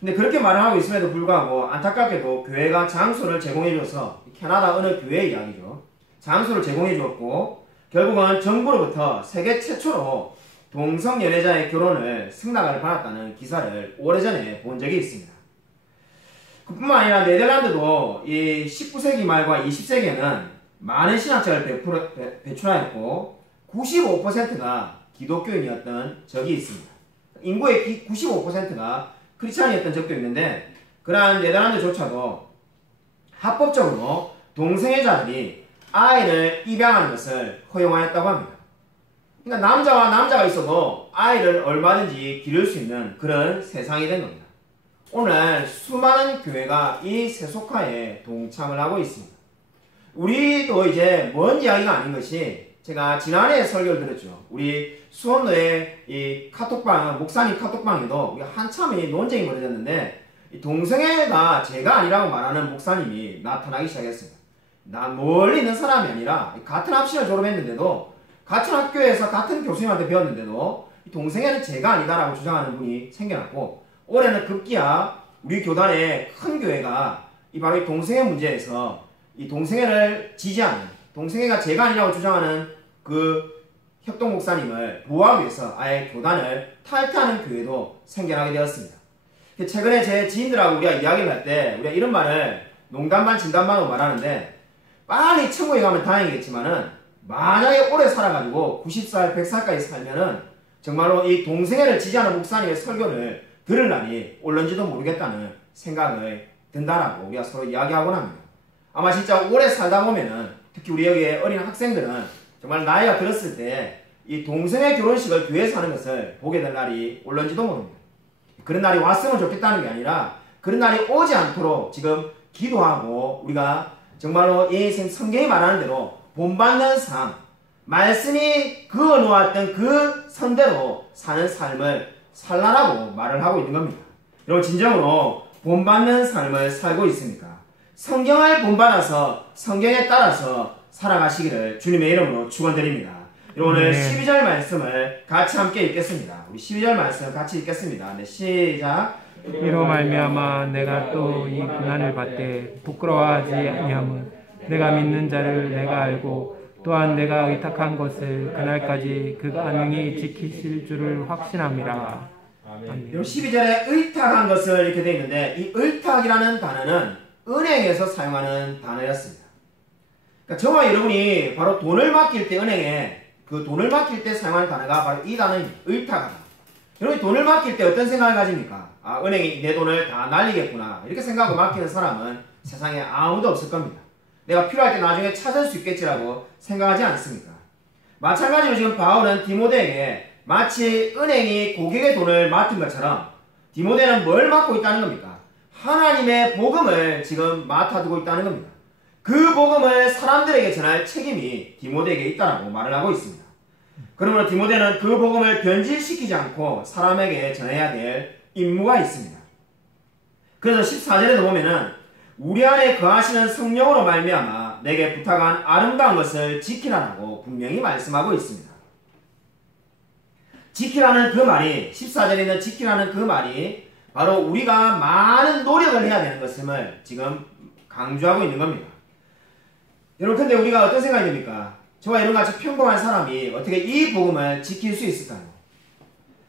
근데 그렇게 말을 하고 있음에도 불구하고 안타깝게도 교회가 장소를 제공해줘서 캐나다 어느 교회의 이야기죠. 장소를 제공해주었고 결국은 정부로부터 세계 최초로 동성연애자의 결혼을 승낙을 받았다는 기사를 오래전에 본 적이 있습니다. 그뿐만 아니라 네덜란드도 이 19세기 말과 20세기에는 많은 신학자를 배출하였고 95%가 기독교인이었던 적이 있습니다. 인구의 95%가 크리스찬이었던 적도 있는데 그러한 네덜란드조차도 합법적으로 동성애자들이 아이를 입양하는 것을 허용하였다고 합니다. 그러니까 남자와 남자가 있어도 아이를 얼마든지 기를 수 있는 그런 세상이 된 겁니다. 오늘 수많은 교회가 이 세속화에 동참을 하고 있습니다. 우리도 이제 먼 이야기가 아닌 것이 제가 지난해 설교를 들었죠. 우리 수원로의 이 카톡방, 목사님 카톡방에도 한참이 논쟁이 벌어졌는데 이 동성애가 죄가 아니라고 말하는 목사님이 나타나기 시작했습니다. 난 멀리 있는 사람이 아니라 같은 합신을 졸업했는데도 같은 학교에서 같은 교수님한테 배웠는데도 동성애는 죄가 아니다라고 주장하는 분이 생겨났고 올해는 급기야 우리 교단의 큰 교회가 바로 이 동성애 문제에서 이 동성애를 지지하는 동성애가 죄가 아니라고 주장하는 그 협동 목사님을 보호하기 위해서 아예 교단을 탈퇴하는 교회도 생겨나게 되었습니다. 최근에 제 지인들하고 우리가 이야기를 할 때 우리가 이런 말을 농담 반 진담 반으로 말하는데 빨리 천국에 가면 다행이겠지만은 만약에 오래 살아가지고 90살, 100살까지 살면은 정말로 이 동성애를 지지하는 목사님의 설교를 들을 날이 올런지도 모르겠다는 생각을 든다라고 우리가 서로 이야기하곤 합니다. 아마 진짜 오래 살다 보면은 특히 우리 여기에 어린 학생들은 정말 나이가 들었을 때 이 동성애 결혼식을 교회에서 하는 것을 보게 될 날이 올런지도 모릅니다. 그런 날이 왔으면 좋겠다는 게 아니라 그런 날이 오지 않도록 지금 기도하고 우리가 정말로 이 성경이 말하는 대로 본받는 삶, 말씀이 그어놓았던 그 선대로 사는 삶을 살라라고 말을 하고 있는 겁니다. 여러분 진정으로 본받는 삶을 살고 있습니까? 성경을 본받아서 성경에 따라서 살아가시기를 주님의 이름으로 축원드립니다. 오늘 네. 12절 말씀을 같이 함께 읽겠습니다. 우리 12절 말씀 같이 읽겠습니다. 네, 시작. 이로 말미암아 내가 또 이 고난을 받되 부끄러워하지 아니함은 내가 믿는 자를 내가 알고 또한 내가 의탁한 것을 그날까지 그가 능히 지키실 줄을 확신함이라. 아멘. 12절에 의탁한 것을 이렇게 되어 있는데 이 의탁이라는 단어는 은행에서 사용하는 단어였습니다. 그러니까 저와 여러분이 바로 돈을 맡길 때 은행에 그 돈을 맡길 때 사용하는 단어가 바로 이 단어입니다. 의탁하다. 여러분이 돈을 맡길 때 어떤 생각을 가집니까? 아, 은행이 내 돈을 다 날리겠구나 이렇게 생각하고 맡기는 사람은 세상에 아무도 없을 겁니다. 내가 필요할 때 나중에 찾을 수 있겠지라고 생각하지 않습니까? 마찬가지로 지금 바울은 디모데에게 마치 은행이 고객의 돈을 맡은 것처럼 디모데는 뭘 맡고 있다는 겁니까? 하나님의 복음을 지금 맡아두고 있다는 겁니다. 그 복음을 사람들에게 전할 책임이 디모데에게 있다라고 말을 하고 있습니다. 그러므로 디모데는 그 복음을 변질시키지 않고 사람에게 전해야 될 임무가 있습니다. 그래서 14절에도 보면은 우리 안에 거하시는 성령으로 말미암아 내게 부탁한 아름다운 것을 지키라라고 분명히 말씀하고 있습니다. 지키라는 그 말이 14절에 있는 지키라는 그 말이 바로 우리가 많은 노력을 해야 되는 것임을 지금 강조하고 있는 겁니다. 여러분 근데 우리가 어떤 생각이 듭니까? 저와 이런 같이 평범한 사람이 어떻게 이 복음을 지킬 수 있을까요?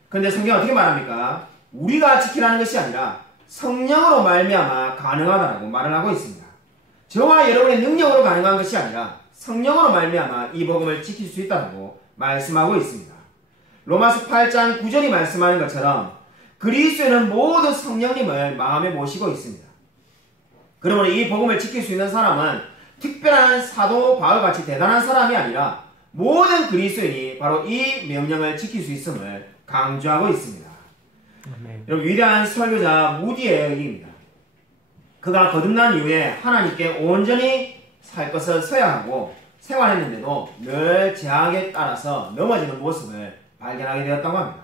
그런데 성경은 어떻게 말합니까? 우리가 지키라는 것이 아니라 성령으로 말미암아 가능하다라고 말을 하고 있습니다. 저와 여러분의 능력으로 가능한 것이 아니라 성령으로 말미암아 이 복음을 지킬 수 있다고 말씀하고 있습니다. 로마서 8장 9절이 말씀하는 것처럼 그리스도는 모든 성령님을 마음에 모시고 있습니다. 그러므로 이 복음을 지킬 수 있는 사람은 특별한 사도 바울같이 대단한 사람이 아니라 모든 그리스도인이 바로 이 명령을 지킬 수 있음을 강조하고 있습니다. 아멘. 여러분 위대한 설교자 무디의 얘기입니다. 그가 거듭난 이후에 하나님께 온전히 살 것을 서야하고 생활했는데도 늘 제약에 따라서 넘어지는 모습을 발견하게 되었다고 합니다.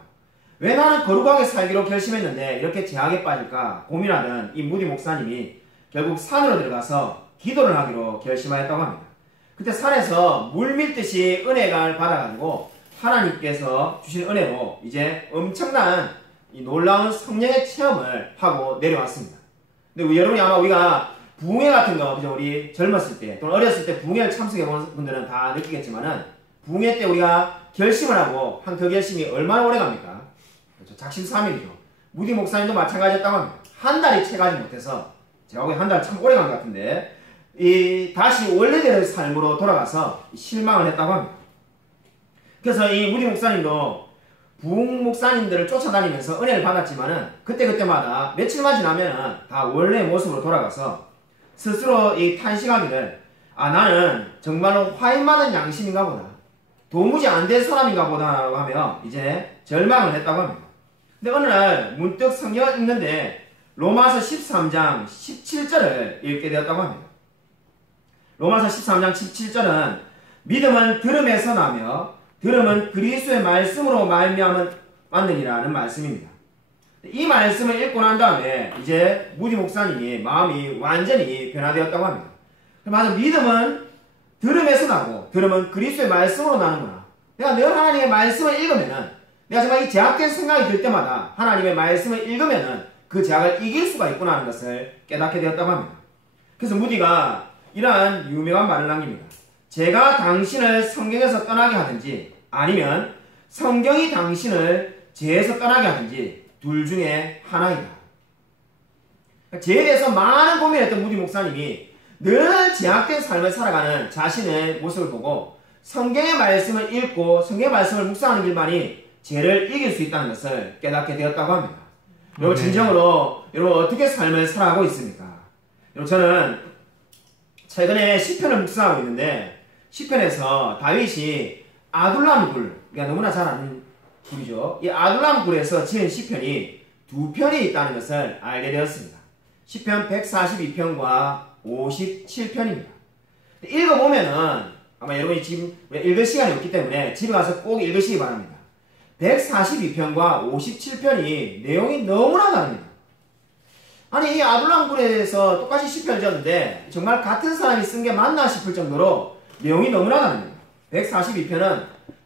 왜 나는 거룩하게 살기로 결심했는데 이렇게 제약에 빠질까 고민하던 이 무디 목사님이 결국 산으로 들어가서 기도를 하기로 결심하였다고 합니다. 그때 산에서 물밀듯이 은혜를 받아가지고 하나님께서 주신 은혜로 이제 엄청난 이 놀라운 성령의 체험을 하고 내려왔습니다. 근데 여러분이 아마 우리가 부흥회 같은 거, 그죠? 우리 젊었을 때 또는 어렸을 때 부흥회를 참석해본 분들은 다 느끼겠지만은 부흥회 때 우리가 결심을 하고 한 그 결심이 얼마나 오래 갑니까? 그렇죠? 작심삼일이죠. 무디 목사님도 마찬가지였다고 합니다. 한 달이 채 가지 못해서 제가 보기엔 한 달 참 오래 간 것 같은데 다시 원래대로의 삶으로 돌아가서 실망을 했다고 합니다. 그래서 이 무디 목사님도 부흥 목사님들을 쫓아다니면서 은혜를 받았지만은 그때마다 며칠만 지나면은 다 원래의 모습으로 돌아가서 스스로 이 탄식하기를 나는 정말로 화인 많은 양심인가 보다. 도무지 안 된 사람인가 보다라고 하며 이제 절망을 했다고 합니다. 근데 어느 날 문득 성경을 읽는데 로마서 13장 17절을 읽게 되었다고 합니다. 로마서 13장 17절은 믿음은 들음에서 나며 들음은 그리스도의 말씀으로 말미암느니라는 말씀입니다. 이 말씀을 읽고 난 다음에 이제 무디 목사님이 마음이 완전히 변화되었다고 합니다. 맞아, 믿음은 들음에서 나고 들음은 그리스도의 말씀으로 나는구나. 내가 늘 하나님의 말씀을 읽으면은 내가 정말 이 제약된 생각이 들 때마다 하나님의 말씀을 읽으면은 그 제약을 이길 수가 있구나 하는 것을 깨닫게 되었다고 합니다. 그래서 무디가 이러한 유명한 말을 남깁니다. 제가 당신을 성경에서 떠나게 하든지 아니면 성경이 당신을 죄에서 떠나게 하든지 둘 중에 하나이다. 죄에 대해서 많은 고민을 했던 무디 목사님이 늘 제약된 삶을 살아가는 자신의 모습을 보고 성경의 말씀을 읽고 성경의 말씀을 묵상하는 길만이 죄를 이길 수 있다는 것을 깨닫게 되었다고 합니다. 여러분 진정으로 여러분 어떻게 삶을 살아가고 있습니까? 여러분 저는 최근에 시편을 묵상하고 있는데 시편에서 다윗이 아둘람 굴, 그러니까 너무나 잘 아는 굴이죠. 이 아둘람 굴에서 지은 시편이 두 편이 있다는 것을 알게 되었습니다. 시편 142편과 57편입니다. 읽어보면은 아마 여러분이 지금 읽을 시간이 없기 때문에 집에 가서 꼭 읽으시기 바랍니다. 142편과 57편이 내용이 너무나 다릅니다. 아니 이 아둘람 굴에서 똑같이 시편을 지었는데 정말 같은 사람이 쓴 게 맞나 싶을 정도로 내용이 너무나 다릅니다. 142편은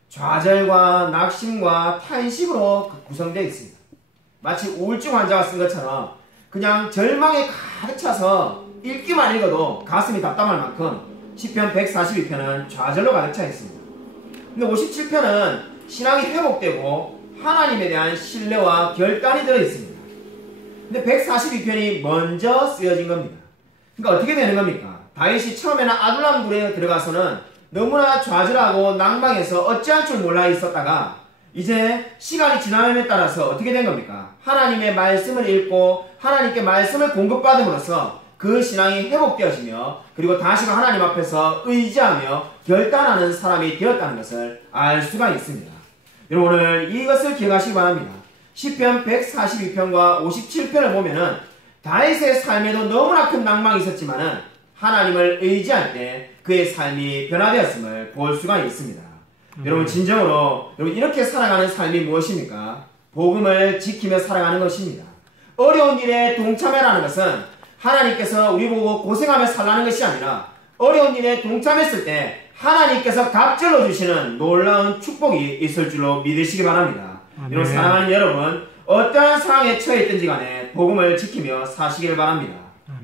좌절과 낙심과 탄식으로 구성되어 있습니다. 마치 우울증 환자가 쓴 것처럼 그냥 절망에 가득 차서 읽기만 읽어도 가슴이 답답할 만큼 시편 142편은 좌절로 가득 차 있습니다. 근데 57편은 신앙이 회복되고 하나님에 대한 신뢰와 결단이 들어있습니다. 근데 142편이 먼저 쓰여진 겁니다. 그러니까 어떻게 되는 겁니까? 다윗이 처음에는 아둘람 굴에 들어가서는 너무나 좌절하고 낭망해서 어찌할 줄 몰라 있었다가 이제 시간이 지남에 따라서 어떻게 된 겁니까? 하나님의 말씀을 읽고 하나님께 말씀을 공급받음으로써 그 신앙이 회복되어지며 그리고 다시금 하나님 앞에서 의지하며 결단하는 사람이 되었다는 것을 알 수가 있습니다. 여러분 오늘 이것을 기억하시기 바랍니다. 시편 142편과 57편을 보면은 다윗의 삶에도 너무나 큰 낭망이 있었지만은 하나님을 의지할 때 그의 삶이 변화되었음을 볼 수가 있습니다. 여러분 진정으로 여러분 이렇게 살아가는 삶이 무엇입니까? 복음을 지키며 살아가는 것입니다. 어려운 일에 동참해라는 것은 하나님께서 우리 보고 고생하며 살라는 것이 아니라 어려운 일에 동참했을 때 하나님께서 갑절로 주시는 놀라운 축복이 있을 줄로 믿으시기 바랍니다. 여러분 사랑하는 여러분 어떠한 상황에 처해 있든지 간에 복음을 지키며 사시길 바랍니다.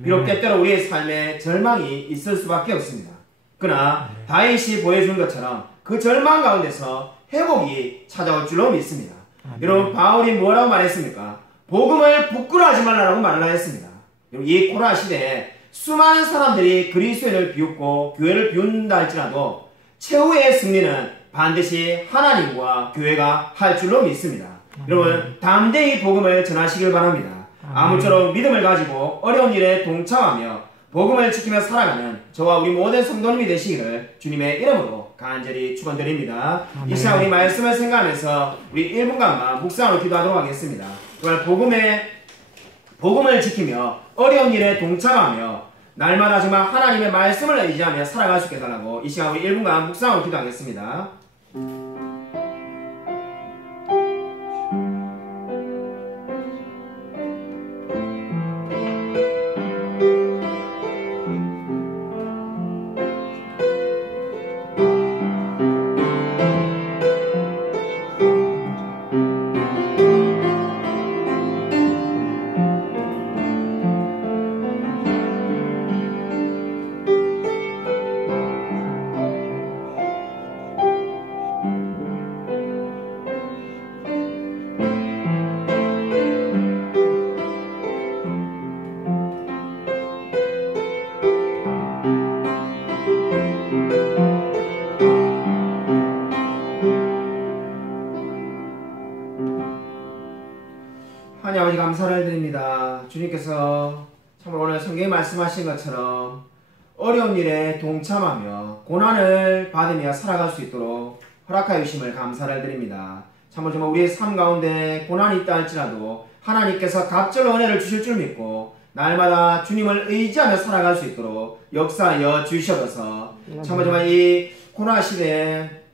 비록 때때로 우리의 삶에 절망이 있을 수밖에 없습니다. 그러나 다윗이 보여준 것처럼 그 절망 가운데서 회복이 찾아올 줄로 믿습니다. 여러분 바울이 뭐라고 말했습니까? 복음을 부끄러워하지 말라고 말을 했습니다. 여러분 이 코로나 시대에 수많은 사람들이 그리스도인을 비웃고 교회를 비웃는다 할지라도 최후의 승리는 반드시 하나님과 교회가 할 줄로 믿습니다. 여러분 담대히 복음을 전하시길 바랍니다. 아무쪼록 믿음을 가지고 어려운 일에 동참하며 복음을 지키며 살아가는 저와 우리 모든 성도님이 되시기를 주님의 이름으로 간절히 축원드립니다. 이 시간 우리 말씀을 생각하면서 우리 1분간만 묵상으로 기도하도록 하겠습니다. 정말 복음을 지키며 어려운 일에 동참하며 날마다 정말 하나님의 말씀을 의지하며 살아갈 수 있게 해달라고 이 시간 우리 1분간 묵상으로 기도하겠습니다. 하나님 아버지 감사를 드립니다. 주님께서 정말 오늘 성경에 말씀하신 것처럼 어려운 일에 동참하며 고난을 받으며 살아갈 수 있도록 허락하여 주심을 감사를 드립니다. 정말 우리의 삶 가운데 고난이 있다 할지라도 하나님께서 갑절로 은혜를 주실 줄 믿고 날마다 주님을 의지하며 살아갈 수 있도록 역사하여 주시옵소서. 정말 이 코로나 시대에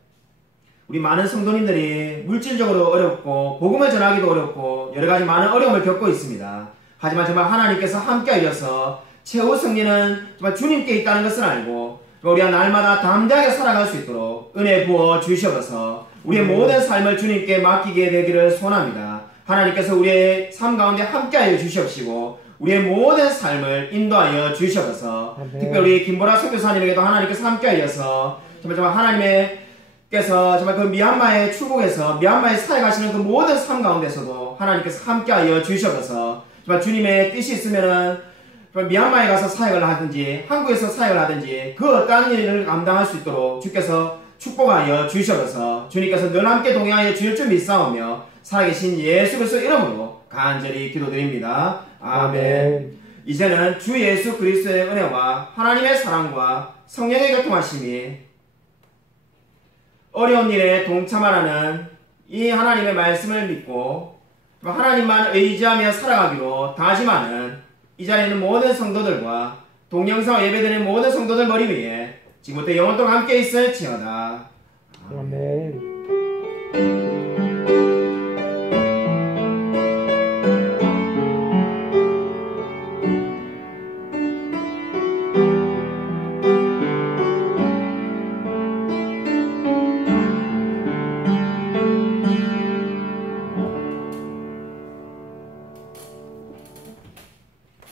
우리 많은 성도님들이 물질적으로 어렵고 복음을 전하기도 어렵고 여러가지 많은 어려움을 겪고 있습니다. 하지만 정말 하나님께서 함께 하셔서 최후 승리는 정말 주님께 있다는 것을 알고 우리가 날마다 담대하게 살아갈 수 있도록 은혜 부어 주시옵소서. 우리의 모든 삶을 주님께 맡기게 되기를 소원합니다. 하나님께서 우리의 삶 가운데 함께 하여 주시옵시고 우리의 모든 삶을 인도하여 주시옵소서. 특별히 김보라 선교사님에게도 하나님께서 함께 하여서 정말 하나님께서 정말 그 미얀마에 출국해서 미얀마에 사역하시는 그 모든 삶 가운데서도 하나님께서 함께하여 주셔서 정말 주님의 뜻이 있으면은 미얀마에 가서 사역을 하든지 한국에서 사역을 하든지 그 어떠한 일을 감당할 수 있도록 주께서 축복하여 주셔서 주님께서 늘 함께 동행하여 주실 줄 믿사오며 살아계신 예수 그리스도 이름으로 간절히 기도드립니다. 아멘. 이제는 주 예수 그리스도의 은혜와 하나님의 사랑과 성령의 교통하심이 어려운 일에 동참하라는 이 하나님의 말씀을 믿고 하나님만 의지하며 살아가기로 다짐하는 이 자리에 있는 모든 성도들과 동영상 예배드리는 모든 성도들 머리 위에 지금부터 영원토록 함께 있을지어다. 아멘.